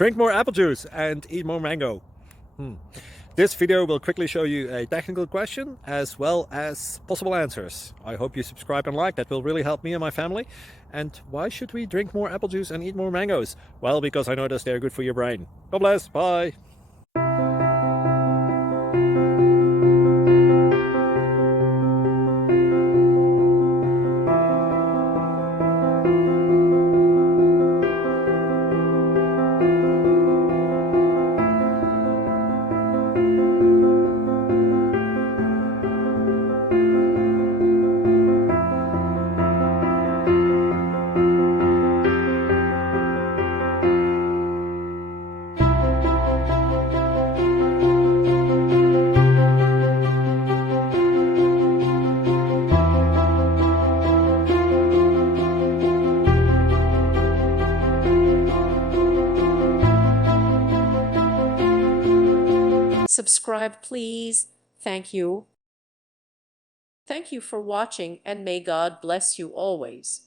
Drink more apple juice and eat more mango. This video will quickly show you a technical question as well as possible answers. I hope you subscribe and like, that will really help me and my family. And why should we drink more apple juice and eat more mangoes? Well, because I noticed they're good for your brain. God bless, bye. Subscribe, please. Thank you. Thank you for watching, and may God bless you always.